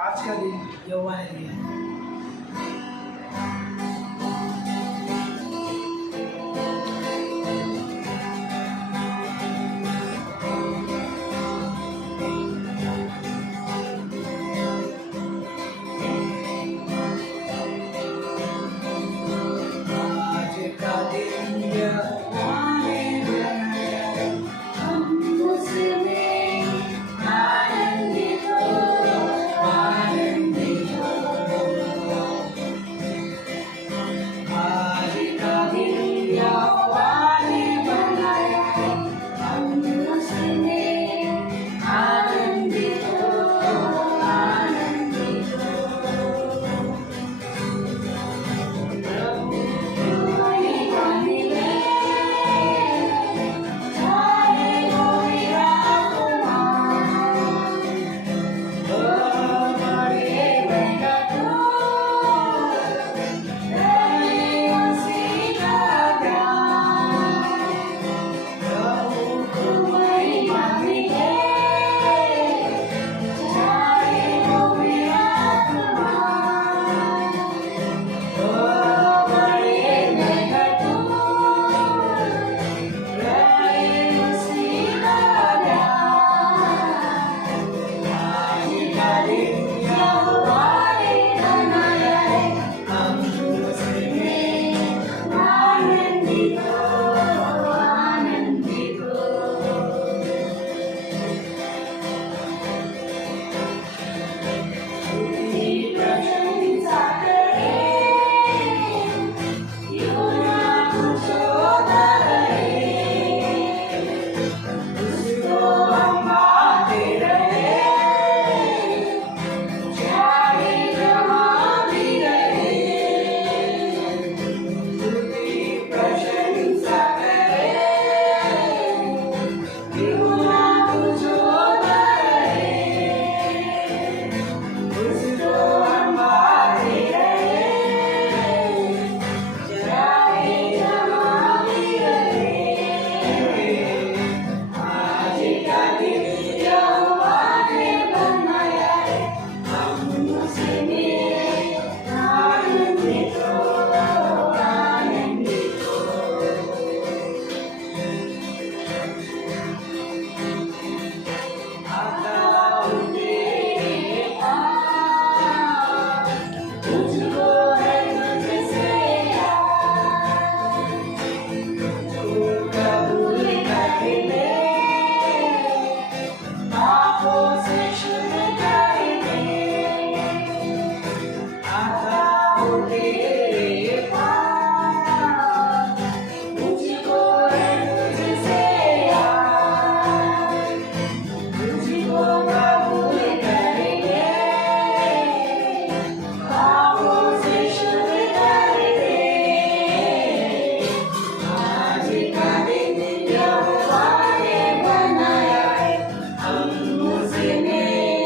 आज का दिन यहोवा ने दिया है। Amen.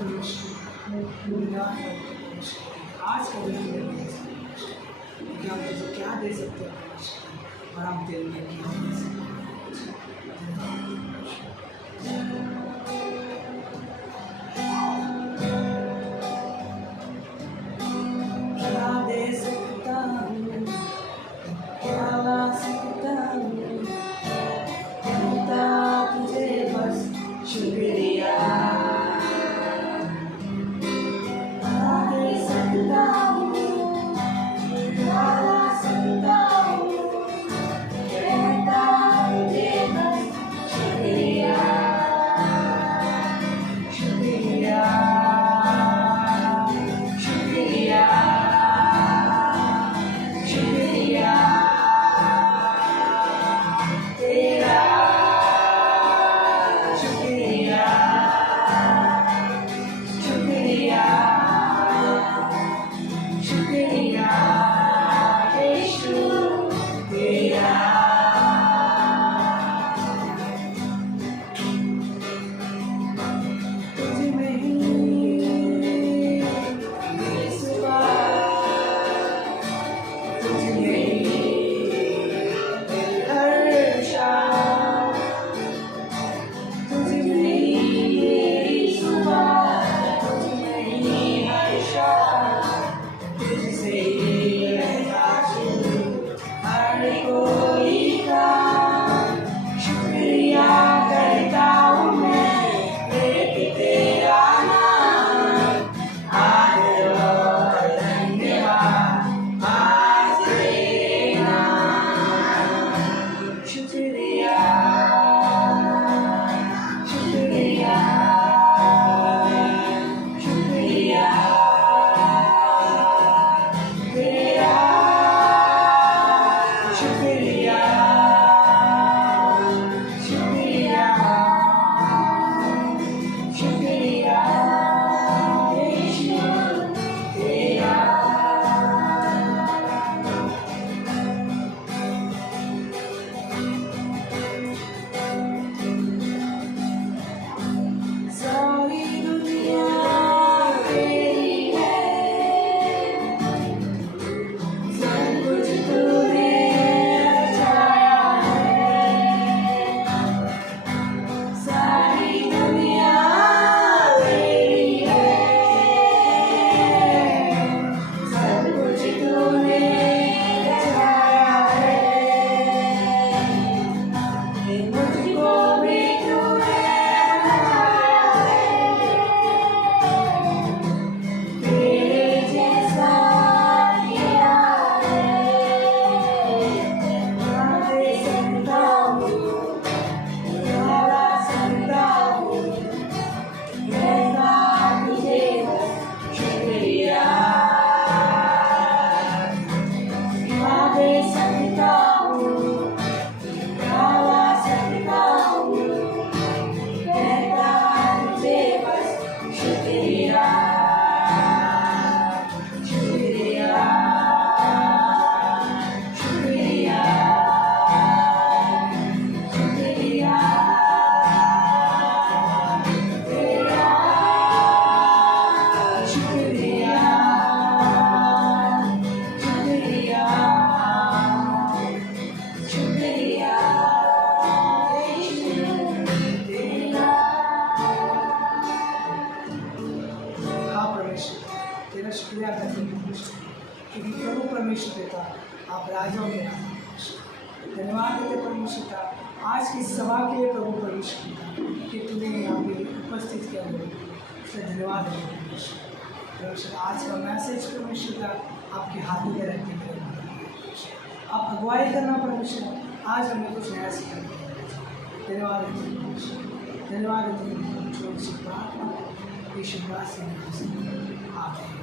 प्रवेश किया, विज्ञान में प्रवेश किया। आज का दिन मेरे लिए प्रवेश किया कि हम तुझे क्या दे सकते हैं प्रवेश किया, और हम तेरे लिए क्या दे सकते हैं। क्या दे सकता हूँ, क्या ला सकता हूँ, कहता तुझे बस शुक्रिया। क्या दे सकता हूँ, क्या ला सकता हूँ, कहता तुझे बस शुक्रिया, शुक्रिया, शुक्रिया, शुक्रिया तेरा, शुक्रिया, शुक्रिया, शुक्रिया यीशु तेरा। तुझ में ही मेरी सुबह, तुझ में ही मेरी हर शाम, तुझ में ही मेरी सुबह, तुझ में ही हर शाम, तुझसे ही रहता शुरू हर कोई काम। शुक्रिया करता हूँ मैं लेके तेरा नाम, आदर और धन्यवाद आज तेरे नाम। शुक्रिया, शुक्रिया, शुक्रिया तेरा, शुक्रिया, शुक्रिया, शुक्रिया यीशु तेरा। सारी दुनिया तेरी है, सब कुछ तूने रचाया है। सारी दुनिया तेरी है, सब कुछ तूने रचाया है। मुझको भी तूने बनाया है, तेरे जैसा किया है। क्या दे सकता हूँ, क्या ला सकता हूँ, कहता तुझे बस शुक्रिया। क्या दे सकता हूँ, क्या ला सकता हूँ, कहता तुझे बस शुक्रिया, शुक्रिया, शुक्रिया, शुक्रिया तेरा, शुक्रिया, शुक्रिया, शुक्रिया यीशु तेरा। हाँ परमेश्वर, तेरा शुक्रिया करते हैं परमेश्वर, क्योंकि प्रभु परमेश्वर पिता आप राजाओं के राजा परमेश्वर। धन्यवाद देते परमेश्वर का आज की सभा के लिए प्रभु परमेश्वर पिता कि तूने यहाँ पे उपस्थित किया है, इसलिए धन्यवाद देते परमेश्वर। परमेश्वर आज का मैसेज परमेश्वर का आपके हाथों में रखते हैं परमेश्वर। आप अगुवाई करना परमेश्वर, आज हमें कुछ नया सीखना है। धन्यवाद देते हैं परमेश्वर, धन्यवाद देते हैं छोटी सी प्रार्थना यीशु मसीह के नाम से आमीन।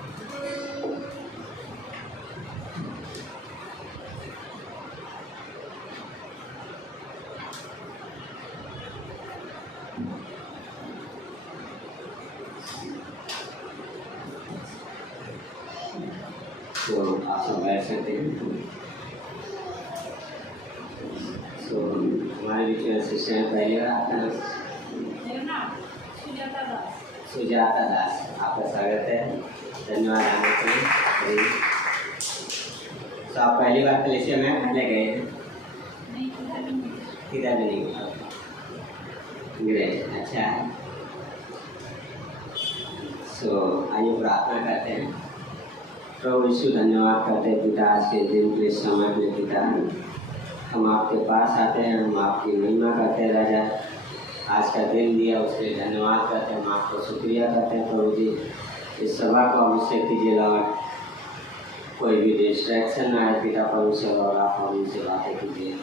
तो आप सब बैठ सकते हैं। तो हमारे बीच में असिस्टेंट पहले आपका मेरा नाम सुजाता दास। सुजाता दास, आपका स्वागत है। धन्यवाद आने के लिए। तो आप पहली बार कलेसिया में पहले गए हैं? किधर भी नहीं गए? ग्रेट, अच्छा है। सो आइए प्रार्थना करते हैं। प्रभु यीशु, धन्यवाद करते हैं पिता आज के दिन के समय में। पिता हम आपके पास आते हैं, हम आपकी महिमा करते हैं राजा। आज का दिन दिया उसके लिए धन्यवाद करते हैं, हम आपको शुक्रिया करते हैं प्रभु जी। इस सभा को अवश्य कीजिए लॉर्ड, कोई भी डिस्ट्रैक्शन ना आए पिता प्रभु से, और आप हमसे बातें कीजिए।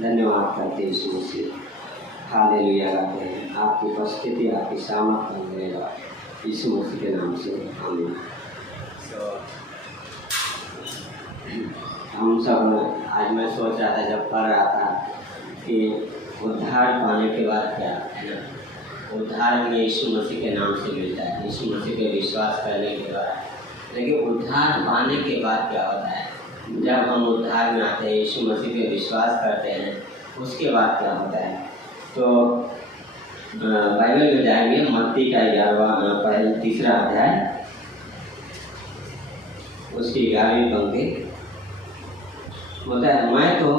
धन्यवाद करते हैं यीशु मसीह। हालेलुया गाते हैं, आपकी उपस्थिति आपकी सामर्थ बन रहेगा यीशु मसीह के नाम से, आमीन। हम सब आज मैं सोच रहा था जब पढ़ रहा था कि उद्धार पाने के बाद क्या है ना, उद्धार में यीशु मसीह के नाम से मिलता है, यीशु मसीह पे विश्वास करने के बाद। लेकिन उद्धार पाने के बाद क्या होता है? जब हम उद्धार में आते हैं, यीशु मसीह पे विश्वास करते हैं, उसके बाद क्या होता है? तो बाइबल में जाएंगे, मत्ती का 11वां तीसरा अध्याय, उसकी 11वीं पंक्ति होता है, मैं तो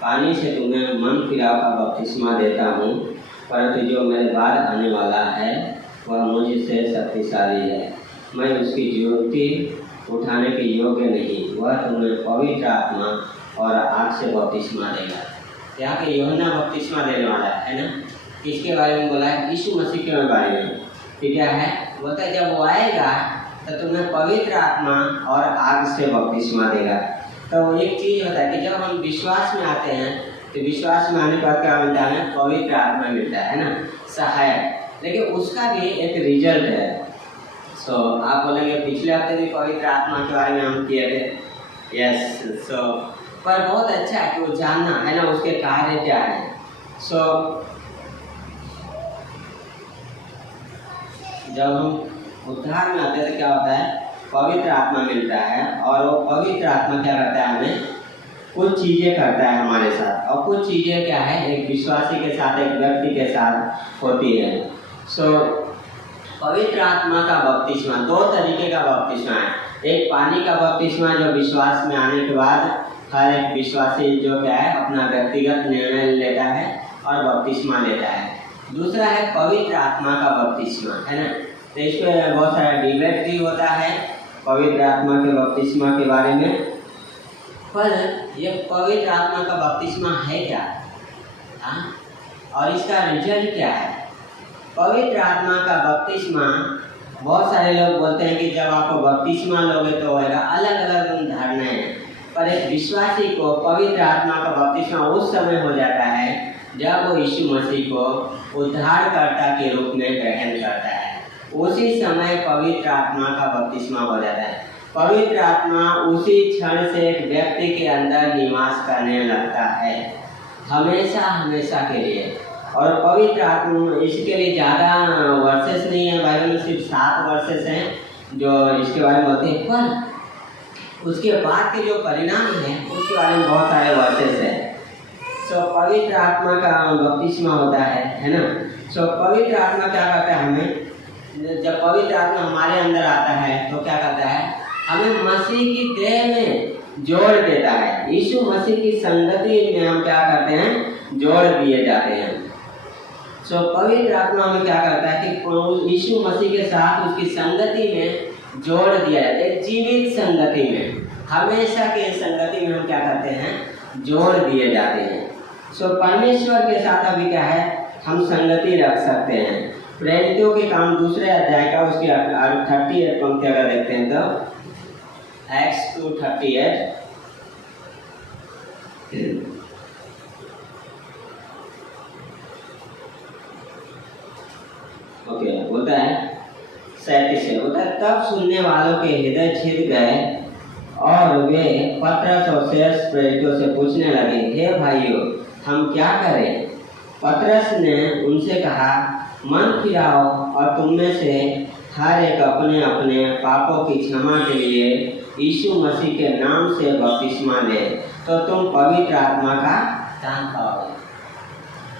पानी से तुम्हें मन फिराव का बपतिस्मा देता हूँ, परंतु जो मेरे बाद आने वाला है वह मुझसे शक्तिशाली है, मैं उसकी जुर्ती उठाने के योग्य नहीं। वह तुम्हें पवित्र आत्मा और आग से बपतिस्मा देगा। यहाँ पे यूहन्ना बपतिस्मा देने वाला है ना। किसके बारे में बोला है? यीशु मसीह के बारे में। ठीक है, बोलता है जब वो आएगा तो तुम्हें पवित्र आत्मा और आग से बपतिस्मा देगा। तो एक चीज़ होता है कि जब हम विश्वास में आते हैं तो विश्वास में आने के बाद क्या मिलता है? पवित्र आत्मा मिलता है ना, सहायक। लेकिन उसका भी एक रिजल्ट है। सो आप बोलेंगे पिछले हफ्ते भी पवित्र आत्मा के बारे में हम किए थे। यस, सो पर बहुत अच्छा है कि वो जानना है ना उसके कार्य क्या है। सो जब हम उद्धार में आते हैं तो क्या होता है? पवित्र आत्मा मिलता है, और वो पवित्र आत्मा क्या करता है? हमें कुछ चीज़ें करता है हमारे साथ, और कुछ चीज़ें क्या है? एक विश्वासी के साथ, एक व्यक्ति के साथ होती है। सो पवित्र आत्मा का बपतिस्मा 2 तरीके का बपतिस्मा है। एक पानी का बपतिस्मा जो विश्वास में आने के बाद हर एक विश्वासी जो क्या है अपना व्यक्तिगत निर्णय लेता है और बपतिस्मा लेता है। दूसरा है पवित्र आत्मा का बपतिस्मा, है ना। तो इस पर बहुत सारा डिबेट भी होता है पवित्र आत्मा के बपतिस्मा के बारे में। पर ये पवित्र आत्मा का बपतिस्मा है क्या? हाँ, और इसका रिजल्ट क्या है? पवित्र आत्मा का बपतिस्मा, बहुत सारे लोग बोलते हैं कि जब आपको बपतिस्मा लोगे तो होगा। अलग अलग धारणाएं हैं, पर एक विश्वासी को पवित्र आत्मा का बपतिस्मा उस समय हो जाता है जब वो यीशु मसीह को उद्धारकर्ता के रूप में ग्रहण करता है। उसी समय पवित्र आत्मा का बपतिस्मा हो जाता है। पवित्र आत्मा उसी क्षण से एक व्यक्ति के अंदर निवास करने लगता है, हमेशा हमेशा के लिए। और पवित्र आत्मा, इसके लिए ज़्यादा वर्सेस नहीं है बाइबल में, सिर्फ 7 वर्सेस हैं जो इसके बारे में होते हैं। पर उसके बाद के जो परिणाम हैं उसके बारे में बहुत सारे वर्सेस हैं। सो पवित्र आत्मा का बपतिस्मा होता है ना। सो पवित्र आत्मा क्या करता है? हमें जब पवित्र आत्मा हमारे अंदर आता है तो क्या करता है? हमें मसीह की देह में जोड़ देता है। यीशु मसीह की संगति में हम क्या करते हैं? जोड़ दिए जाते हैं। सो पवित्र आत्मा हमें क्या करता है कि यीशु मसीह के साथ उसकी संगति में जोड़ दिया जाता है। जीवित संगति में, हमेशा के संगति में हम क्या करते हैं? जोड़ दिए जाते हैं। सो परमेश्वर के साथ अभी क्या है? हम संगति रख सकते हैं। प्रेरितों के काम 2 अध्याय का उसकी 38 पंक्ति अगर देखते हैं तो Acts 2:38 ओके, बोलता है 37 से बोलता है, तब सुनने वालों के हृदय छिद गए और वे पतरस और शेष प्रेरितों से पूछने लगे, हे भाइयों, हम क्या करें? पतरस ने उनसे कहा, मन फिराओ और तुम में से हर एक अपने अपने पापों की क्षमा के लिए यीशु मसीह के नाम से बपतिस्मा ले, तो तुम पवित्र आत्मा का दान पाओगे।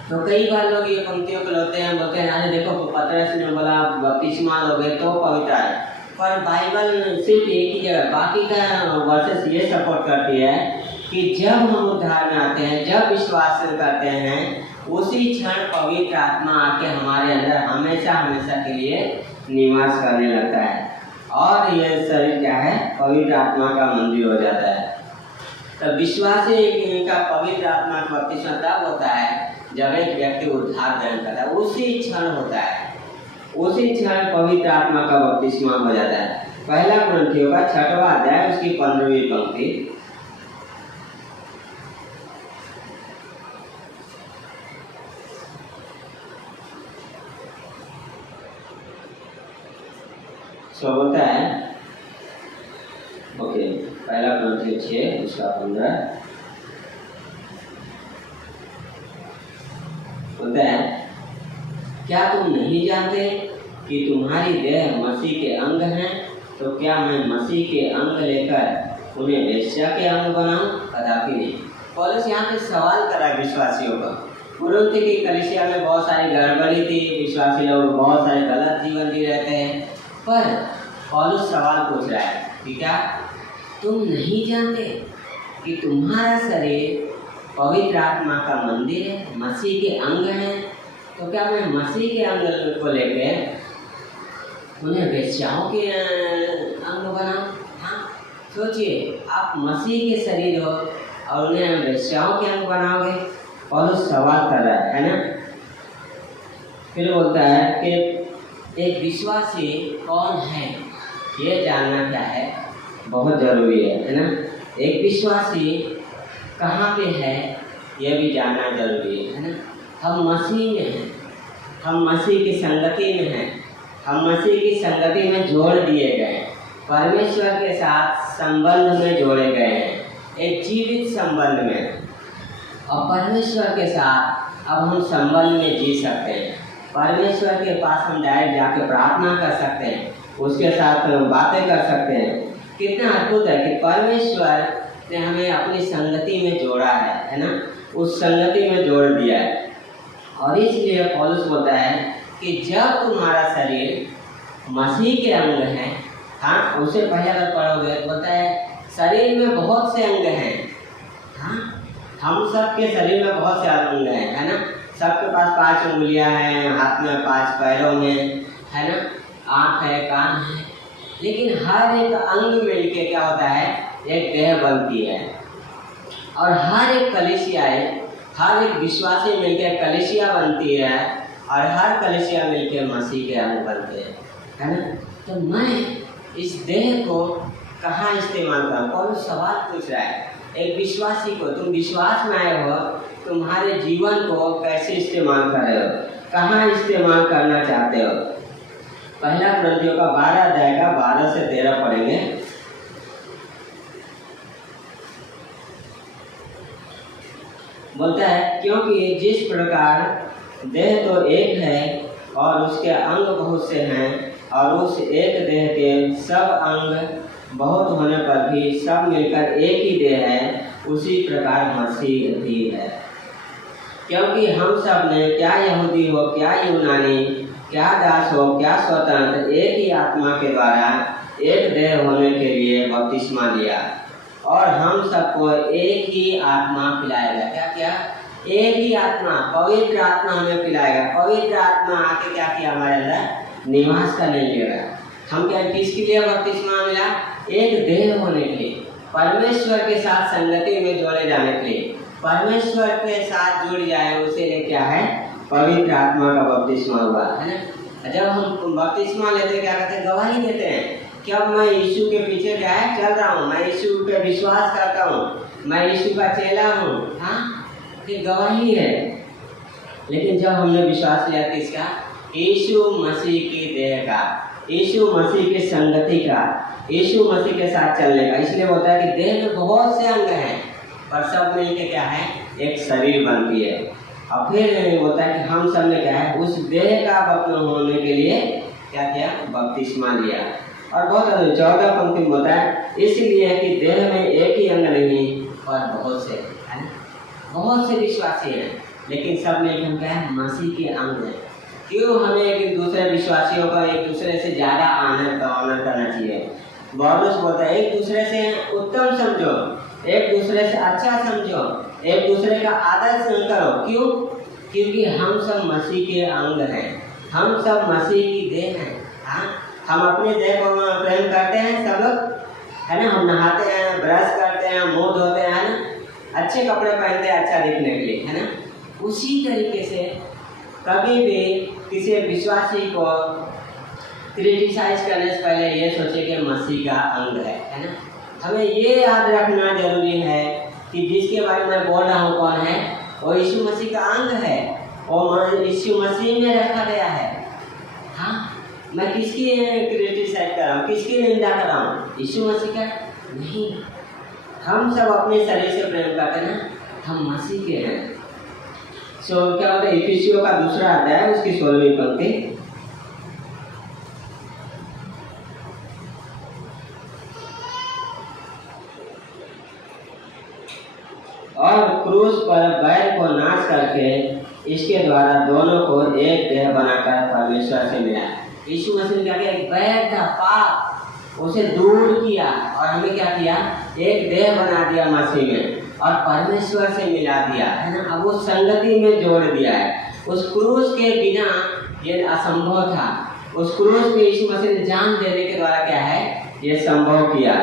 तो कई बार लोग ये पंक्तियों को लेते हैं, बोलते हैं अरे देखो पतरस ने बोला बपतिस्मा लोगे तो पवित्र है, पर बाइबल सिर्फ एक ही जगह, बाकी का वर्सेस ये सपोर्ट करती है कि जब हम उद्धार में आते हैं, जब विश्वास करते हैं, उसी क्षण पवित्र आत्मा आके हमारे अंदर हमेशा हमेशा के लिए निवास करने लगता है और यह शरीर क्या है, पवित्र आत्मा का मंदिर हो जाता है। तब विश्वासी का पवित्र आत्मा का बपतिस्मा तब होता है जब एक व्यक्ति उद्धार ग्रहण करता है, उसी क्षण होता है, उसी क्षण पवित्र आत्मा का बपतिस्मा हो जाता है। पहला कुरिन्थियों का 6वां अध्याय उसकी 15वीं पंक्ति, सो होता है ओके, पहला कुरिन्थियों 6 उसका 15 होता है, क्या तुम नहीं जानते कि तुम्हारी देह मसीह के अंग हैं, तो क्या मैं मसीह के अंग लेकर उन्हें वेश्या के अंग बनाऊं? कदापि नहीं। पौलुस यहाँ पे सवाल करा विश्वासियों को। कुरिन्थ की कलीसिया में बहुत सारी गड़बड़ी थी, विश्वासी लोग बहुत सारे गलत जीवन जी रहते हैं, पर पौलुस सवाल पूछ रहा है कि क्या तुम नहीं जानते कि तुम्हारा शरीर पवित्र आत्मा का मंदिर है, मसीह के अंग हैं, तो क्या मैं मसीह के अंग को लेके उन्हें वेश्याओं के अंग बनाऊं? हाँ, सोचिए, आप मसीह के शरीर हो और उन्हें वेश्याओं के अंग बनाओगे? पौलुस सवाल कर रहा है ना। फिर बोलता है कि एक विश्वासी कौन है ये जानना क्या है, बहुत जरूरी है ना। एक विश्वासी कहाँ पे है यह भी जानना जरूरी है ना। हम मसीह में हैं, हम मसीह की संगति में हैं, हम मसीह की संगति में जोड़ दिए गए, परमेश्वर के साथ संबंध में जोड़े गए हैं, एक जीवित संबंध में, और परमेश्वर के साथ अब हम संबंध में जी सकते हैं। परमेश्वर के पास हम डायरेक्ट जाके प्रार्थना कर सकते हैं, उसके साथ बातें कर सकते हैं। कितना अद्भुत है कि परमेश्वर ने हमें अपनी संगति में जोड़ा है ना, उस संगति में जोड़ दिया है। और इसलिए पौलुस बोलता है कि जब तुम्हारा शरीर मसीह के अंग है, हाँ, उसे पहले अगर पढ़ोगे तो बोलता है शरीर में बहुत से अंग हैं, हाँ, हम सबके शरीर में बहुत से अंग हैं, है ना। सबके पास 5 उंगलियां हैं, हाथ में 5 पैरों में, है ना, आँख है, कान है, लेकिन हर एक अंग मिलके क्या होता है, एक देह बनती है। और हर एक कलीसियाएं, हर एक विश्वासी मिलकर कलीसिया बनती है, और हर कलीसिया मिलकर मसीह के अंग बनते हैं, है ना। तो मैं इस देह को कहाँ इस्तेमाल करूँ? कौन सवाल पूछ रहा है एक विश्वासी को। तुम विश्वास में आए हो, तुम्हारे जीवन को कैसे इस्तेमाल कर रहे हो, कहाँ इस्तेमाल करना चाहते हो? पहला कुरिन्थियों का 12 अध्याय का 12 से 13 पढ़ेंगे। बोलता है, क्योंकि जिस प्रकार देह तो एक है और उसके अंग बहुत से हैं, और उस एक देह के सब अंग बहुत होने पर भी सब मिलकर एक ही देह है, उसी प्रकार मसीह भी है। क्योंकि हम सब ने, क्या यहूदी हो, क्या यूनानी, क्या दास हो, क्या स्वतंत्र, एक ही आत्मा के द्वारा एक देह होने के लिए बपतिस्मा लिया, और हम सबको एक ही आत्मा पिलाएगा। क्या क्या? एक ही आत्मा, पवित्र आत्मा हमें पिलाएगा। पवित्र आत्मा आके क्या किया, हमारे अंदर निवास करने लगा। हम क्या, किसके लिए बपतिस्मा मिला? एक देह होने के लिए, परमेश्वर के साथ संगति में जोड़े जाने के लिए। परमेश्वर के साथ जुड़ जाए उसे लिए क्या है, पवित्र आत्मा का बपतिस्मा हुआ, है ना। जब हम बपतिस्मा लेते क्या कहते हैं, गवाही देते हैं कि अब मैं यीशु के पीछे क्या है, चल रहा हूँ, मैं यीशु पे विश्वास करता हूँ, मैं यीशु का चेला हूँ, हाँ, ये गवाही है। लेकिन जब हमने विश्वास लिया किसका, यीशु मसीह की देह का, यीशु मसीह की संगति का, यीशु मसीह के साथ चलने का, इसलिए होता है कि देह में बहुत से अंग हैं, पर सब मिलके क्या है, एक शरीर बनती है। और फिर होता है कि हम सब ने क्या है, उस देह का बपतिस्मा होने के लिए क्या किया, बपतिस्मा लिया। और बहुत 14 पंक्ति में होता है, इसलिए कि देह में एक ही अंग नहीं और बहुत से, है ना, बहुत से विश्वासी हैं, लेकिन सब मिलकर हम क्या है, मसीह के अंग हैं। क्यों हमें एक दूसरे विश्वासियों का एक दूसरे से ज़्यादा ऑनर करना चाहिए। पौलुस बोलता है एक दूसरे से उत्तम समझो, एक दूसरे से अच्छा समझो, एक दूसरे का आदर करो। क्यों? क्योंकि हम सब मसीह के अंग हैं, हम सब मसीह की देह हैं। हाँ, हम अपने देह को प्रेम करते हैं सब लोग, है ना। हम नहाते हैं, ब्रश करते हैं, मुंह धोते हैं, है ना, अच्छे कपड़े पहनते हैं अच्छा दिखने के लिए, है ना। उसी तरीके से कभी भी किसी विश्वासी को क्रिटिसाइज करने से पहले ये सोचे कि मसीह का अंग है ना। हमें ये याद रखना जरूरी है कि जिसके बारे में बोल रहा हूँ कौन है, वो यीशु मसीह का अंग है और यीशु मसीह में रखा गया है। हाँ, मैं किसकी क्रिटिसाइज कर रहा हूँ, किसकी निंदा कर रहा हूँ? यीशु मसीह का नहीं। हम सब अपने शरीर से प्रेम करते हैं ना, हम मसीह के हैं। क्या होता है, इफिसियों का दूसरा अध्याय उसकी 16वीं पंक्ति। और क्रूस पर बैर को नाश करके इसके द्वारा दोनों को एक देह बनाकर परमेश्वर से मिला। यीशु मसीह ने क्या किया, एक बैर था, पाप, उसे दूर किया और हमें क्या किया, एक देह बना दिया मसीह में और परमेश्वर से मिला दिया, है ना। अब उस संगति में जोड़ दिया है। उस क्रूस के बिना ये असंभव था। उस क्रूस पे यीशु मसीह ने जान देने के द्वारा क्या है, ये संभव किया,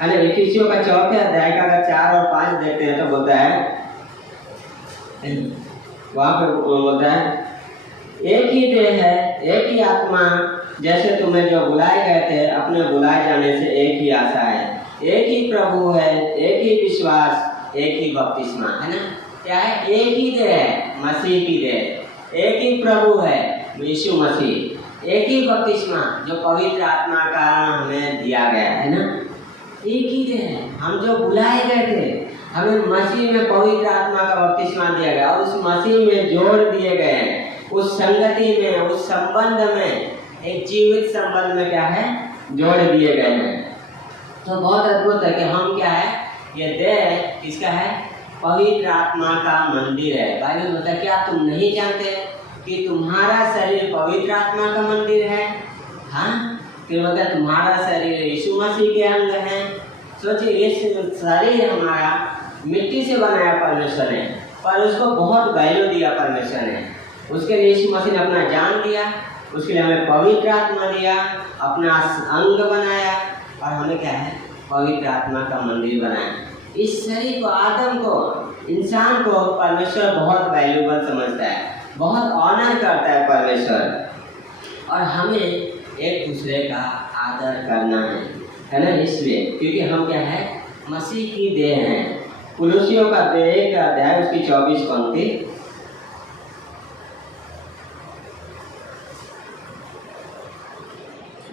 है ना। इफिसियों का 4 अध्याय का अगर 4 और 5 देखते हैं तो बोलता है, वहां पर बोलता है एक ही देह है, एक ही आत्मा, जैसे तुम्हें जो बुलाए गए थे अपने बुलाए जाने से एक ही आशा है, एक ही प्रभु है, एक ही विश्वास, एक ही बपतिस्मा, है ना। क्या है, एक ही देह है, मसीह की देह, एक ही प्रभु है यीशु मसीह, एक ही बपतिस्मा जो पवित्र आत्मा का हमें दिया गया है ना। एक ही देह है, हम जो बुलाए गए थे हमें मसीह में पवित्र आत्मा का बपतिस्मा दिया गया और उस मसीह में जोड़ दिए गए हैं। उस संगति में, उस संबंध में, एक जीवित संबंध में क्या है, जोड़ दिए गए हैं। तो बहुत अद्भुत है कि हम क्या है, ये देह किसका है, पवित्र आत्मा का मंदिर है। बाइबल बोलता है क्या तुम नहीं जानते कि तुम्हारा शरीर पवित्र आत्मा का मंदिर है? हाँ, फिर बोलता है तुम्हारा शरीर यीशु मसीह के अंग है। सोचिए, ये शरीर हमारा मिट्टी से बनाया परमेश्वर ने, पर उसको बहुत वैल्यू दिया परमेश्वर ने। उसके लिए यीशु मसीह ने अपना जान दिया, उसके लिए हमें पवित्र आत्मा दिया, अपना अंग बनाया और हमें क्या है, पवित्र आत्मा का मंदिर बनाया। इस शरीर को, आदम को, इंसान को परमेश्वर बहुत वैल्यूबल समझता है, बहुत ऑनर करता है परमेश्वर। और हमें एक दूसरे का आदर करना है ना। इसलिए क्योंकि हम क्या है, मसीह की देह हैं। कुलुसियों का 1 अध्याय उसकी 24 पंक्ति।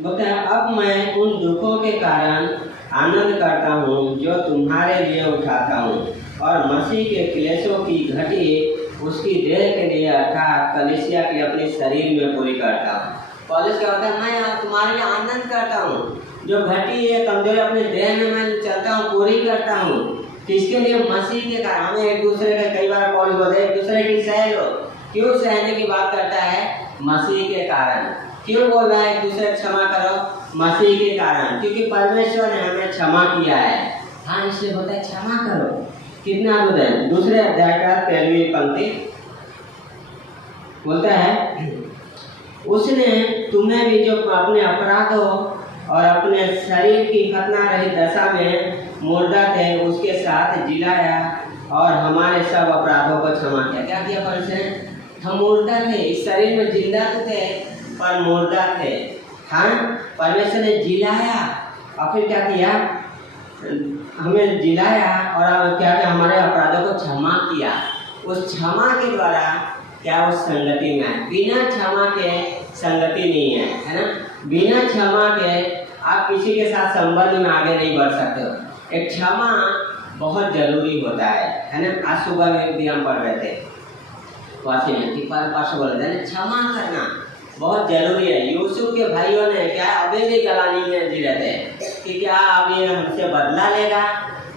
बोलता है अब मैं उन दुखों के कारण आनंद करता हूँ जो तुम्हारे लिए उठाता हूँ और मसीह के क्लेशों की घटी उसकी देह के लिए अर्थात कलीसिया के अपने शरीर में पूरी करता हूँ। पौलुस क्या होता है, मैं तुम्हारे लिए आनंद करता हूँ, जो घटी है कमजोरी अपने देह में मैं चलता हूँ, पूरी करता हूँ। किसके लिए? मसीह के कारण। हमें एक दूसरे के, कई बार पौलुस बोलते हैं एक दूसरे की सह लो। क्यों सहने की बात करता है? मसीह के कारण। क्यों बोल रहा है एक दूसरे क्षमा करो? मसीह के कारण, क्योंकि परमेश्वर ने हमें क्षमा किया है। हाँ, इसलिए बोलता है क्षमा करो। कितना अद्भुत है। दूसरे अध्याय का 13वीं पंक्ति बोलता है उसने तुम्हें भी जो अपने अपराधों और अपने शरीर की खतना रहित दशा में मुर्दा थे उसके साथ जिलाया और हमारे सब अपराधों को क्षमा किया। क्या किया परमेश्वर ने? हम मुर्दा थे, इस शरीर में जिंदा तो थे पर मुर्दा थे। हाँ, परमेश्वर ने जिलाया और फिर क्या किया? हमें जिलाया और क्या किया? हमारे अपराधों को क्षमा किया। उस क्षमा के द्वारा क्या उस संगति में है। बिना क्षमा के संगति नहीं है ना। बिना क्षमा के आप किसी के साथ संबंध में आगे नहीं बढ़ सकते हो। एक क्षमा बहुत जरूरी होता है ना। आज सुबह में भी हम पढ़ रहे थे वासी में पास बोल रहे थे क्षमा करना बहुत जरूरी है। यूसुफ के भाइयों ने क्या अभी भी गलानी में जी रहे थे कि क्या अब ये हमसे बदला लेगा,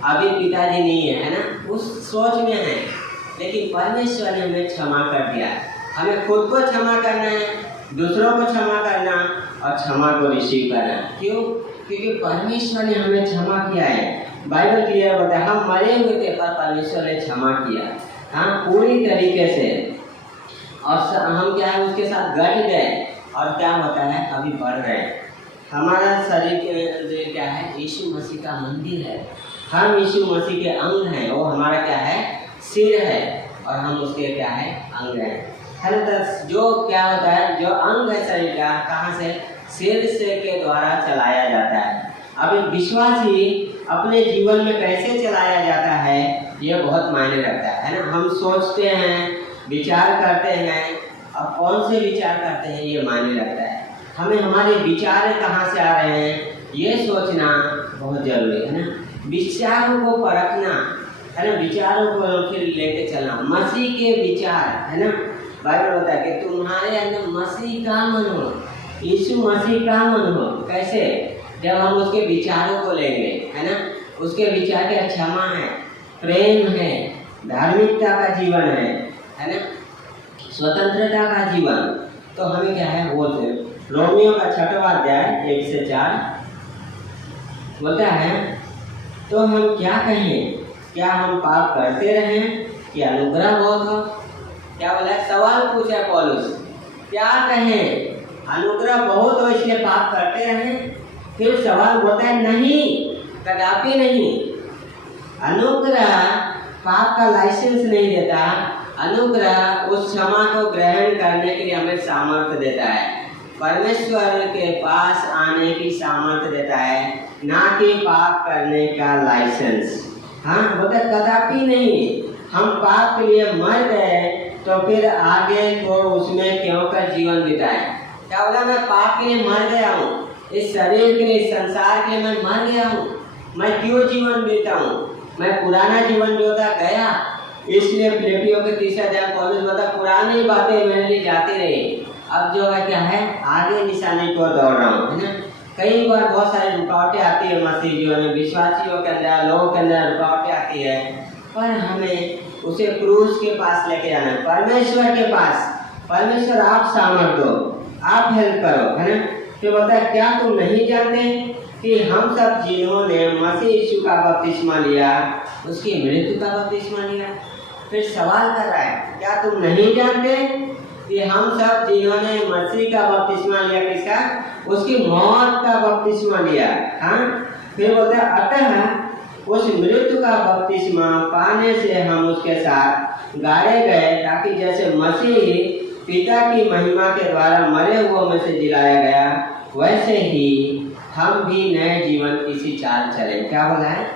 अभी पिताजी नहीं है ना, उस सोच में है। लेकिन परमेश्वर ने हमें क्षमा कर दिया। हमें खुद को क्षमा करना है, दूसरों को क्षमा करना और क्षमा को रिसीव करना। क्यों? क्योंकि परमेश्वर ने हमें क्षमा किया है। बाइबल क्लियर बताया, हम मरे हुए थे पर परमेश्वर ने क्षमा किया, हाँ, पूरी तरीके से। और हम क्या है उसके साथ गठ गए और क्या होता है, अभी बढ़ रहे हैं। हमारा शरीर क्या है, यीशु मसीह का मंदिर है। हम यीशु मसीह के अंग हैं। वो हमारा क्या है, सिर है और हम उसके क्या है, अंग हैं, है ना। तो जो क्या होता है, जो अंग है शरीर का, कहाँ से, सिर से के द्वारा चलाया जाता है। अब एक विश्वासी अपने जीवन में कैसे चलाया जाता है, ये बहुत मायने रखता है ना। हम सोचते हैं, विचार करते हैं, अब कौन से विचार करते हैं ये मायने रखता है। हमें हमारे विचार कहाँ से आ रहे हैं ये सोचना बहुत जरूरी है ना। विचारों को परखना है ना, विचारों को फिर लेके चलना। मसीह के विचार है ना, बाइबल होता है कि तुम्हारे अंदर मसीह का मन हो, यीशु मसीह का मन हो। कैसे? जब हम उसके विचारों को लेंगे, है ना। उसके विचार क्या, क्षमा है, प्रेम है, धार्मिकता का जीवन है ना, स्वतंत्रता का जीवन। तो हमें क्या है, वो रोमियो का 6वां अध्याय 1 से 4 बोलता है, तो हम क्या कहें, क्या हम पाप करते रहें कि अनुग्रह बहुत हो? क्या बोला है, सवाल पूछा पौलुस, क्या कहें, अनुग्रह बहुत हो इसलिए पाप करते रहें? फिर सवाल बोलता है, नहीं, कदापि नहीं। अनुग्रह पाप का लाइसेंस नहीं देता। अनुग्रह उस क्षमा को ग्रहण करने के लिए हमें सामर्थ्य देता है, परमेश्वर के पास आने की सामर्थ्य देता है, ना कि पाप करने का लाइसेंस। हाँ, बोलते कदापि नहीं। हम पाप के लिए मर गए तो फिर आगे को उसमें क्यों कर जीवन बिताए? क्या बोला, मैं पाप के लिए मर गया हूँ, इस शरीर के लिए, इस संसार के लिए मैं मर गया हूँ, मैं क्यों जीवन बिताऊं? मैं पुराना जीवन जो था गया। इसलिए फिलिपियों के 3 अध्याय पौलुस बता, पुरानी बातें मेरे लिए जाती रही, अब जो है क्या है, आगे निशाने को दौड़ रहा हूँ, है ना। कई बार बहुत सारी रुकावटें आती है मसीह जीवन में, विश्वासियों के अंदर, लोगों के अंदर रुकावटें आती है, पर हमें उसे क्रूस के पास लेके जाना है, परमेश्वर के पास। परमेश्वर आप सामर्थ दो, आप हेल्प करो, है ना। तो बोलता है, क्या तुम नहीं जानते कि हम सब जिन्होंने मसीह यीशु का बपतिस्मा लिया, उसकी मृत्यु का बपतिस्मा लिया? फिर सवाल कर रहा है, क्या तुम नहीं जानते कि हम सब जिन्होंने मसीह का बपतिस्मा लिया, किसका, उसकी मौत का बपतिस्मा लिया। हाँ, फिर बोलता है, अतः उस मृत्यु का बपतिस्मा पाने से हम उसके साथ गाड़े गए, ताकि जैसे मसीह पिता की महिमा के द्वारा मरे हुओं में से जिलाया गया, वैसे ही हम भी नए जीवन की सी चाल चले। क्या बोला है,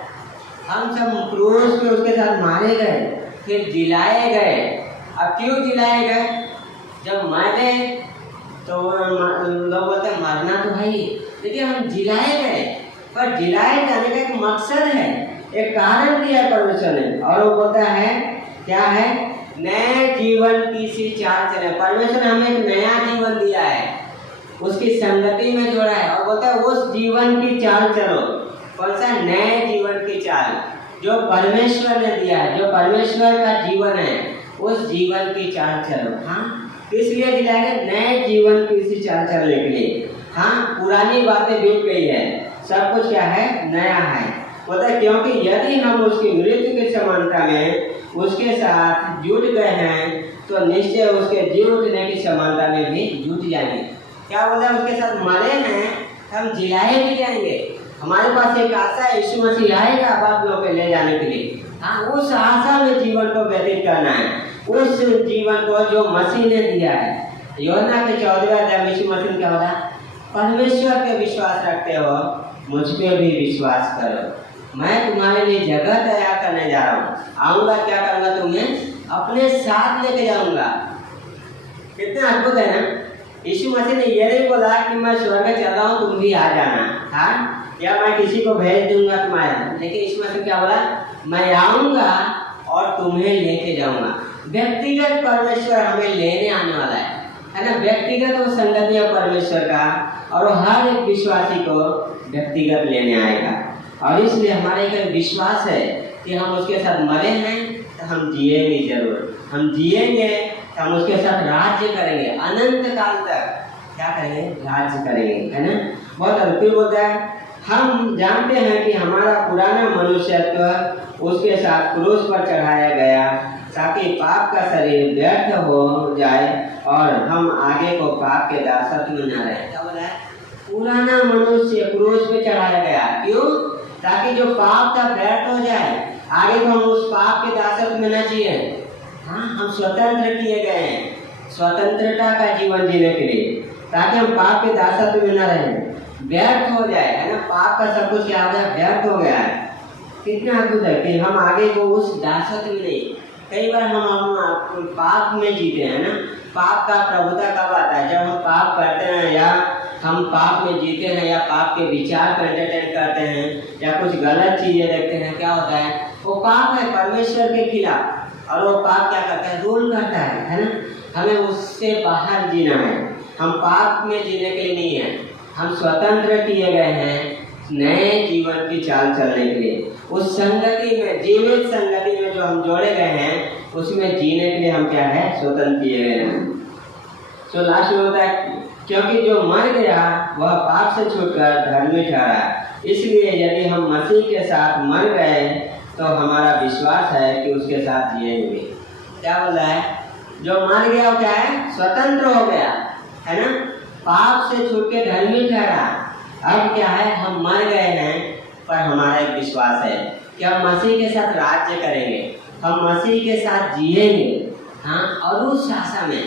हम सब क्रूस पे उसके साथ मारे गए, फिर जिलाए गए। अब क्यों जिलाए गए? जब मरे तो लोग बोलते हैं मरना तो है ही, लेकिन हम जिलाए गए, पर जिलाए जाने का एक मकसद है, एक कारण दिया परमेश्वर ने, और वो बोलता है क्या है, नए जीवन की सी चाल चले। परमेश्वर ने हमें एक नया जीवन दिया है, उसकी संगति में जोड़ा है, और बोलता है उस जीवन की चाल चलो। कौन सा? नए जीवन की चाल, जो परमेश्वर ने दिया है, जो परमेश्वर का जीवन है, उस जीवन की चाल चलो। हाँ, किस लिए दिलाएंगे? नए जीवन की सी चाल चलने के लिए। हाँ, पुरानी बातें बीत गई है, सब कुछ क्या है, नया है। बोलता है क्योंकि यदि हम उसकी मृत्यु की समानता में उसके साथ जुट गए हैं, तो निश्चय उसके जी उठने की समानता में भी जुट जाएंगे। क्या बोला, उसके साथ मरे हैं, हम जिलाए भी जाएंगे। हमारे पास एक आशा है, यीशु मसीह आएगा बादलों पे ले जाने के लिए। हाँ, उस आशा में जीवन को व्यतीत करना है, उस जीवन को जो मसीह ने दिया है। यूहन्ना के 14वें अध्याय में यीशु मसीह क्या बोला, परमेश्वर पे विश्वास रखते हो, मुझ पे भी विश्वास करो, मैं तुम्हारे लिए जगह तैयार करने जा रहा हूँ, आऊँगा, क्या करूँगा, तुम्हें अपने साथ लेके जाऊँगा। कितना अद्भुत है ना। यीशु मसीह ने ये नहीं बोला कि मैं स्वर्ग चल रहा हूँ, तुम भी आ जाना, हाँ, या मैं किसी को भेज दूंगा तुम्हारे, लेकिन यीशु मसीह क्या बोला, मैं आऊँगा और तुम्हें लेके जाऊँगा। व्यक्तिगत परमेश्वर हमें लेने आने वाला है ना। व्यक्तिगत वो संगति है परमेश्वर का, और वो हर एक विश्वासी को व्यक्तिगत लेने आएगा। और इसलिए हमारा एक विश्वास है कि हम उसके साथ मरे हैं, तो हम जिएंगे जरूर। हम जिएंगे तो हम उसके साथ राज्य करेंगे अनंत काल तक। क्या करेंगे? राज्य करेंगे, है ना। बहुत अद्भुत बोलता है, हम जानते हैं कि हमारा पुराना मनुष्यत्व उसके साथ क्रूस पर चढ़ाया गया ताकि पाप का शरीर व्यर्थ हो जाए और हम आगे को पाप के दासत्व में न रहें। क्या बोला है? पुराना मनुष्य क्रूस पे चढ़ाया गया, क्यों? ताकि जो पाप था व्यर्थ हो जाए, आगे को हम उस पाप के दासत्व में न जिए। हाँ, हम स्वतंत्र किए गए हैं, स्वतंत्रता का जीवन जीने के लिए, ताकि हम पाप के दासत्व में न रहें, व्यर्थ हो जाए, है ना। पाप का सब कुछ क्या हो गया? व्यर्थ हो गया है। कितना अद्भुत है कि हम आगे को उस दासत्व में नहीं। कई बार हम पाप में जीते हैं ना। पाप का प्रभुता कब आता है? जब हम पाप करते हैं या हम पाप में जीते हैं या पाप के विचार को एंटरटेन करते हैं या कुछ गलत चीजें देखते हैं। क्या होता है? वो पाप है परमेश्वर के खिलाफ, और वो पाप क्या करता है? रूल करता है ना। हमें उससे बाहर जीना है। हम पाप में जीने के लिए नहीं है, हम स्वतंत्र किए गए हैं नए जीवन की चाल चलने के लिए। उस संगति में, जीवित संगति में जो हम जोड़े गए हैं, उसमें जीने के लिए हम क्या है? स्वतंत्र किए गए हैं। तो लास्ट में होता है, क्योंकि जो मर गया वह पाप से छूटकर धर्मी ठहरा। इसलिए यदि हम मसीह के साथ मर गए तो हमारा विश्वास है कि उसके साथ जिएंगे। क्या बोल रहा है? जो मर गया वो क्या है? स्वतंत्र हो गया, है ना। पाप से छूट के धर्मी ठहरा। अब क्या है? हम मर गए हैं, पर हमारा एक विश्वास है कि हम मसीह के साथ राज्य करेंगे, हम मसीह के साथ जिएंगे। हाँ, और उस आशा में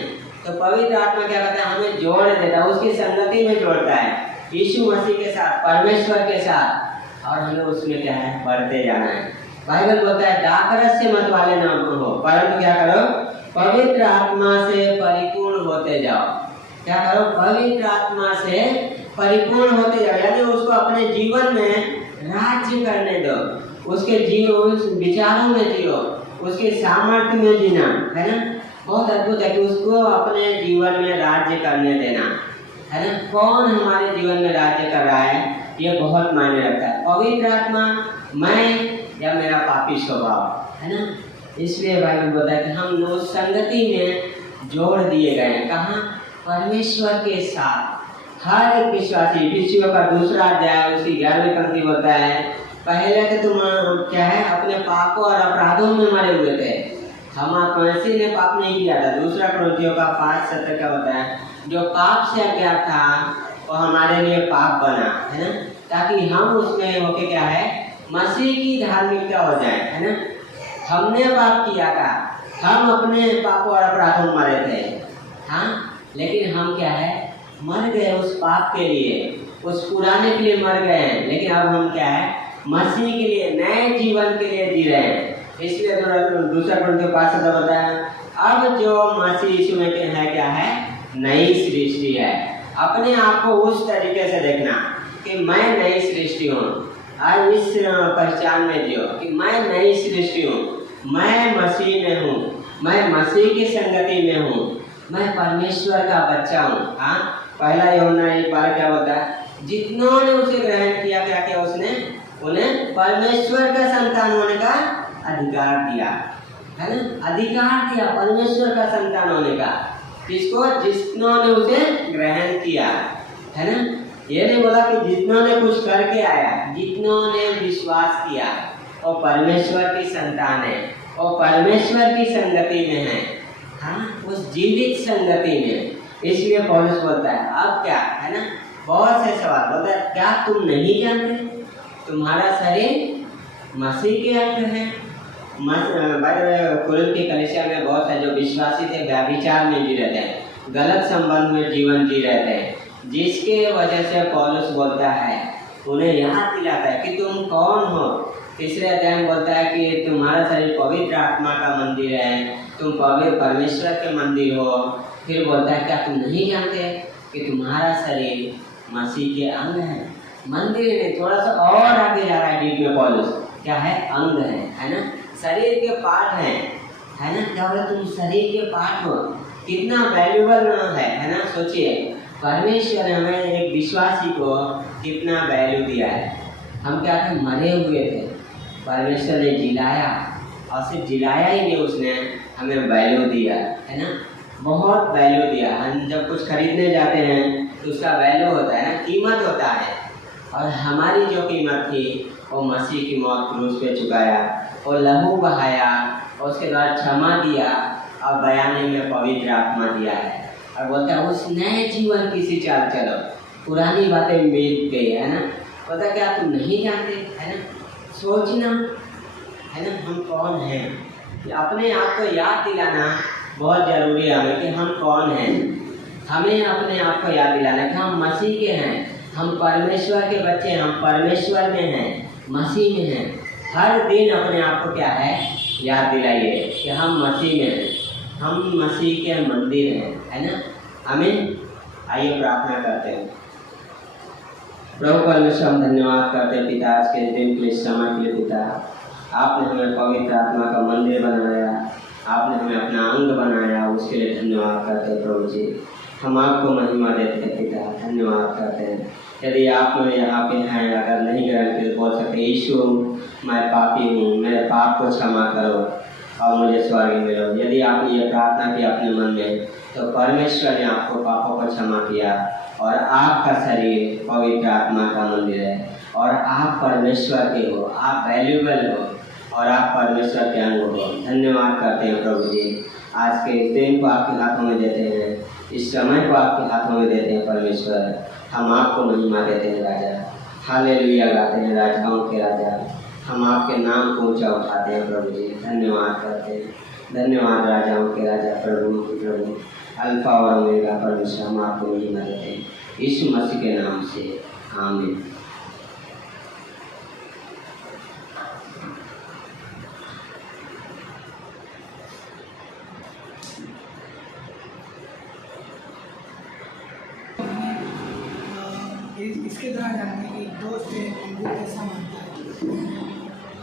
तो पवित्र आत्मा क्या करता है? हमें जोड़ देता है, उसकी संगति में जोड़ता है, यीशु मसीह के साथ, परमेश्वर के साथ, और हमें उसमें क्या है? बढ़ते जाना है। बाइबल बोलता है, दाखरस से मत वाले ना हो, परंतु क्या करो? पवित्र आत्मा से परिपूर्ण होते जाओ। क्या करो? पवित्र आत्मा से परिपूर्ण होते जाओ, यानी उसको अपने जीवन में राज्य करने दो, उसके जीवन विचारों में जियो, उसके सामर्थ्य में जीना, है ना। बहुत अद्भुत है कि उसको अपने जीवन में राज्य करने देना, है ना। कौन हमारे जीवन में राज्य कर रहा है, ये बहुत मायने रखता है। पवित्र आत्मा, मैं, या मेरा पापी स्वभाव, है ना। इसलिए बाइबल बोलता है कि हम उस संगति में जोड़ दिए गए हैं। कहाँ? परमेश्वर के साथ। हर एक विश्वासी, विषयों का 2 अध्याय उसकी 11वीं पंक्ति बोलता है, पहले तो तुम क्या है? अपने पापों और अपराधों में मरे हुए थे। हम मसीह ने पाप नहीं किया था। 2 कुरिन्थियों का 5:7 का होता है, जो पाप से अज्ञात था वो हमारे लिए पाप बना, है ना, ताकि हम उसमें होके क्या है? मसीह की धार्मिकता हो जाए, है ना। हमने पाप किया था, हम अपने पापों और अपराधों में मरे थे, हाँ, लेकिन हम क्या है? मर गए उस पाप के लिए, उस पुराने के लिए मर गए हैं, लेकिन अब हम क्या है? मसीह के लिए, नए जीवन के लिए जी रहे हैं। इसलिए 2 कुरिन्थियों 5:7 बताया, अब जो मसीह यीशु में है क्या है? नई सृष्टि है। अपने आप को उस तरीके से देखना कि मैं नई सृष्टि हूँ। आज इस पहचान में जियो कि मैं नई सृष्टि हूँ, मैं मसीह में हूँ, मैं मसीह की संगति में हूँ, मैं परमेश्वर का बच्चा हूँ। हाँ, पहला यूहन्ना 1:12 क्या होता है? जितनों ने उसे ग्रहण किया, क्या किया उसने? उन्हें परमेश्वर का संतान होने का अधिकार दिया, है ना। अधिकार दिया परमेश्वर का संतान होने का। किसको? जितनों ने उसे ग्रहण किया, है ना। ये नहीं बोला कि जितनों ने कुछ करके आया, जितनों ने विश्वास किया वो परमेश्वर की संतान है, वो परमेश्वर की संगति में है, हाँ, उस जीवित संगति में। इसलिए पौलुस बोलता है, अब क्या है ना, बहुत से सवाल बोलता है, क्या तुम नहीं जानते तुम्हारा शरीर मसीह के अंग है? कुरिन्थ की कलीसिया में बहुत सारे जो विश्वासी थे व्यभिचार में जी रहे थे, गलत संबंध में जीवन जी रहे थे, जिसके वजह से पौलुस बोलता है, उन्हें याद दिलाता है कि तुम कौन हो। 3 अध्याय में बोलता है कि तुम्हारा शरीर पवित्र आत्मा का मंदिर है, तुम पवित्र परमेश्वर के मंदिर हो। फिर बोलता है, क्या तुम नहीं जानते कि तुम्हारा शरीर मसीह के अंग है? मंदिर में थोड़ा सा और आगे जा रहा है डीप में पौलुस, क्या है? अंग है ना, शरीर के पार्ट है ना। क्या बोला? तुम शरीर के पार्ट हो। कितना वैल्यूबल है ना। सोचिए, परमेश्वर ने हमें एक विश्वासी को कितना वैल्यू दिया है। हम क्या थे? मरे हुए थे, परमेश्वर ने जिलाया, और सिर्फ जिलाया ही नहीं, उसने हमें वैल्यू दिया, है ना, बहुत वैल्यू दिया। हम जब कुछ खरीदने जाते हैं तो उसका वैल्यू होता है ना, कीमत होता है। और हमारी जो कीमत थी वो मसीह की मौत क्रूस पे चुकाया, और लहू बहाया, और उसके बाद क्षमा दिया, और बयाने में पवित्र आत्मा दिया है। और बोलता है उस नए जीवन की सी चाल चलो, पुरानी बातें बीत गई, है ना। पता क्या तुम नहीं जानते, है ना, सोचना, है ना, हम कौन हैं। अपने आप को याद दिलाना बहुत ज़रूरी है हमें कि हम कौन हैं। हमें अपने आप को याद दिलाना कि हम मसीह के हैं, हम परमेश्वर के बच्चे हैं, हम परमेश्वर में हैं, मसीह में हैं। हर दिन अपने आप को क्या है, याद दिलाइए कि हम मसीह में हैं, हम मसीह के मंदिर हैं, है ना। आमीन। आइए प्रार्थना करते हैं। प्रभु परमेश्वर, हम धन्यवाद करते हैं पिता आज के दिन के लिए, समय के लिए। पिता आपने हमें पवित्र आत्मा का मंदिर बनाया, आपने हमें अपना अंग बनाया, उसके लिए धन्यवाद करते हैं प्रभु जी। हम आपको महिमा देते हैं पिता, धन्यवाद करते हैं। यदि आप मेरे यहाँ पे हैं, अगर नहीं ग्रहण कर बोल सकते यीशु मैं पापी हूँ, मेरे पाप को क्षमा करो और मुझे स्वर्ग मिलो। यदि आपने ये प्रार्थना की अपने मन में, तो परमेश्वर ने आपको पापों को क्षमा किया, और आपका शरीर पवित्र आत्मा का मंदिर है, और आप परमेश्वर के हो, आप वैल्यूबल हो, और आप परमेश्वर के अंग हो। धन्यवाद करते हैं प्रभु जी। आज के इस दिन को आपके हाथों में देते हैं, इस समय को आपके हाथों में देते हैं परमेश्वर। हम आपको महिमा देते हैं राजा, हालेलुया गाते हैं राजाओं के राजा। हम आपके नाम को ऊंचा उठाते हैं प्रभु जी, धन्यवाद करते हैं। धन्यवाद राजाओं के राजा, प्रभु के प्रभु, अल्फा और ओमेगा परमेश्वर, हम आपको महिमा देते हैं यीशु मसीह के नाम से, आमीन। इसके द्वारा जानने की एक दोस्त है, वो कैसा मानता है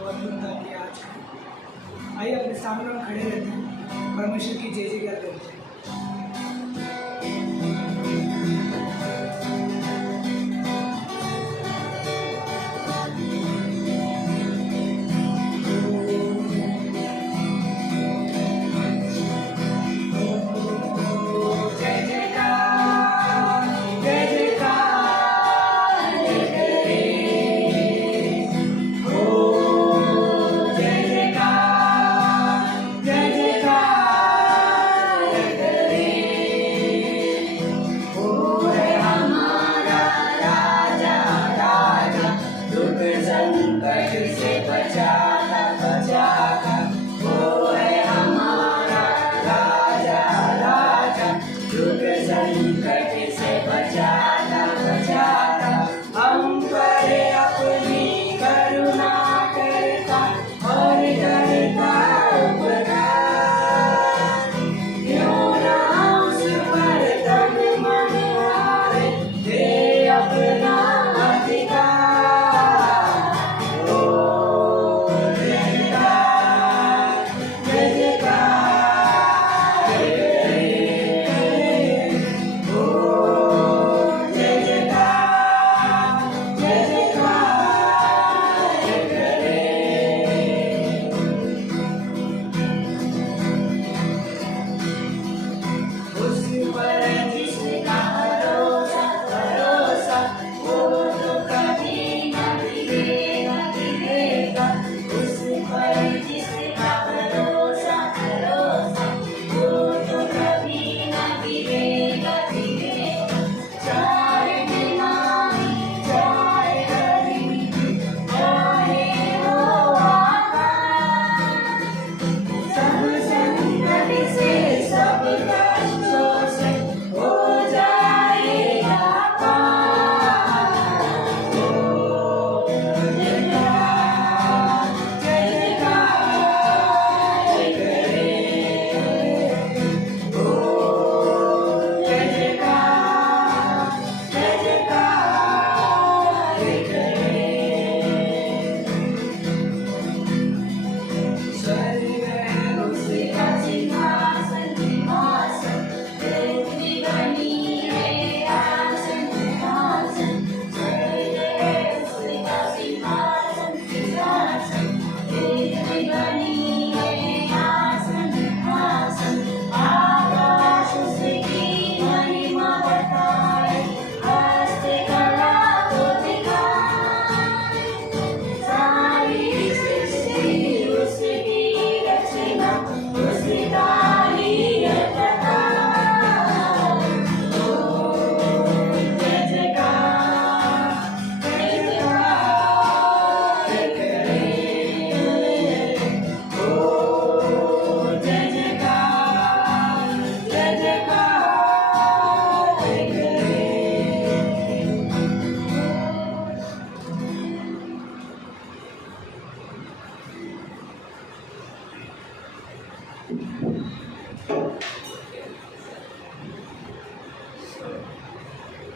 और उनका क्या आज। आइए अपने सामने हम खड़े रहते हैं, परमेश्वर की जय जयकार करते हैं। जय जयकार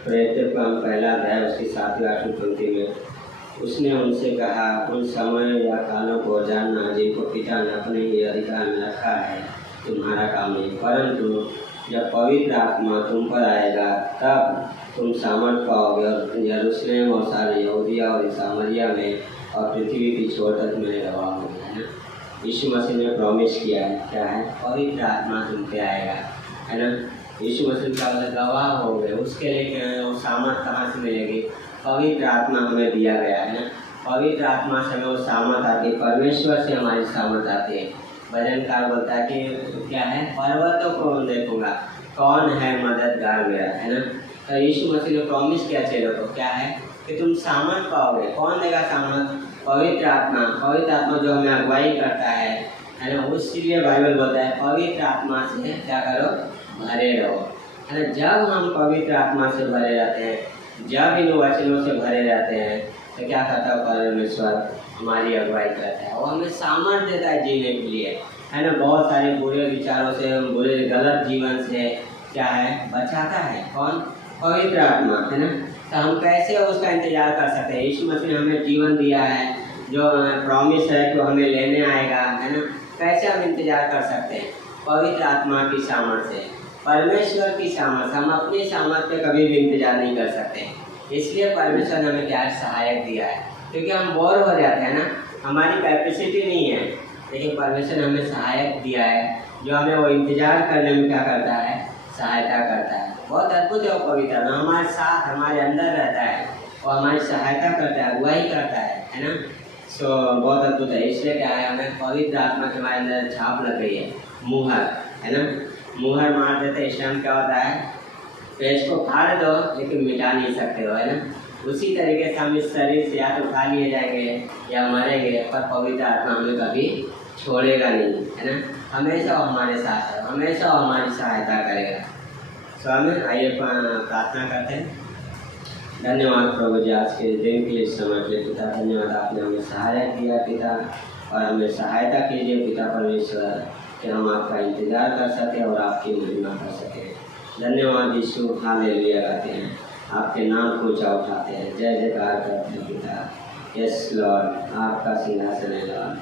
प्रेरित का पहला अध्याय उसकी 7वीं 8वीं पंक्ति में उसने उनसे कहा, उन समय या कालों को जानना जिनको पिता ने अपने ही अधिकार में रखा है तुम्हारा काम नहीं, परंतु जब पवित्र आत्मा तुम पर आएगा तब तुम सामर्थ पाओगे और यरूशलेम और सारे यहूदिया और सामरिया में और पृथ्वी की छोर तक मेरे गवाह होंगे। है ना, यीशु मसीह ने प्रॉमिस किया है, क्या है, पवित्र आत्मा तुम पे आएगा। है ना, यीशु मसीह का गवाह हो गए, उसके लिए वो सामर्थ कहाँ से मिलेगी? पवित्र आत्मा हमें दिया गया है ना, पवित्र आत्मा से हमें वो सामर्थ आती है, परमेश्वर से हमारी सामर्थ आती है। भजनकार बोलता है कि क्या है, पर्वतों को देखूंगा, कौन है मददगार मेरा। है ना, तो यीशु मसीह ने प्रॉमिस किया चेलों को, क्या है कि तुम सामर्थ पाओगे। कौन देगा सामर्थ? पवित्र आत्मा। पवित्र आत्मा जो हमें अगुवाई करता है ना, उसलिए बाइबल बोलता है पवित्र आत्मा से क्या करो, भरे रहो। है ना, जब हम पवित्र आत्मा से भरे रहते हैं, जब इन वचनों से भरे रहते हैं, तो क्या करता है परमेश्वर, हमारी अगुवाई करता है, वो हमें सामर्थ्य देता है जीने के लिए। है ना, बहुत सारे बुरे विचारों से, बुरे गलत जीवन से क्या है, बचाता है। कौन? पवित्र आत्मा। है ना, तो हम कैसे उसका इंतजार कर सकते हैं? यीशु मसीह ने हमें जीवन दिया है, जो प्रॉमिस है कि हमें लेने आएगा। है ना, कैसे हम इंतजार कर सकते हैं? पवित्र आत्मा की सामर्थ्य से, परमेश्वर की सामर्थ्य। हम अपनी सामर्थ्य पे कभी भी इंतजार नहीं कर सकते, इसलिए परमेश्वर ने हमें क्या सहायक दिया है, क्योंकि हम बोर हो जाते हैं ना, हमारी कैपेसिटी नहीं है, लेकिन परमेश्वर ने हमें सहायक दिया है जो हमें वो इंतजार करने में क्या करता है, सहायता करता है। बहुत अद्भुत है वो पवित्र आत्मा, हमारे साथ, हमारे अंदर रहता है, वो हमारी सहायता करता है, अगुवाई करता है ना। सो बहुत अद्भुत है, इसलिए क्या है, हमें पवित्र आत्मा के हमारे अंदर छाप लग गई है, मुहर। है ना, मुहर मार देते इस टाइम क्या होता है, पेज को फाड़ दो लेकिन मिटा नहीं सकते हो। है ना, उसी तरीके से हम इस शरीर से या तो खा लिए जाएंगे या मरेंगे, पर पवित्र आत्मा हमें कभी छोड़ेगा नहीं। है ना, हमेशा वो हमारे साथ है, हमेशा वो हमारी सहायता करेगा। स्वामी, आइए प्रार्थना करते हैं। धन्यवाद प्रभु जी, आज के दिन के लिए समय के लिए पिता, धन्यवाद आपने हमें सहायता किया पिता, और हमें सहायता कीजिए पिता परमेश्वर कि हम आपका इंतजार कर सकें और आपकी महिमा कर सकें। धन्यवाद यीशु, हालेलुया गाते हैं, आपके नाम को ऊंचा उठाते हैं, जय जयकार करते हैं पिता। यस लॉर्ड, आपका सिंहासन है लॉर्ड,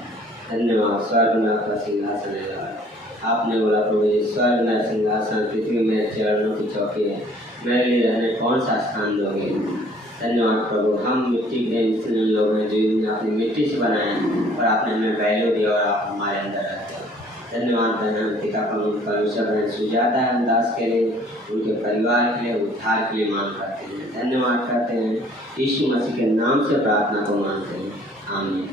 धन्यवाद। स्वर्ग में आपका सिंहासन है लॉर्ड, आपने बोला प्रभु जी, स्वर्ग में सिंहासन, पृथ्वी में चरणों की चौकी है, मेरे लिए रहने कौन सा स्थान दोगे। धन्यवाद प्रभु, हम मिट्टी के लोग हैं जो आपने मिट्टी से बनाए और आपने हमें वैल्यू दिया और आप हमारे अंदर रहते हो। धन्यवाद बहन पिता परमेश्वर बहन सुजाता है दास के लिए, उनके परिवार के लिए, उद्धार के लिए मांग करते हैं। धन्यवाद करते हैं, यीशु मसीह के नाम से प्रार्थना को मांगते हैं, आमीन।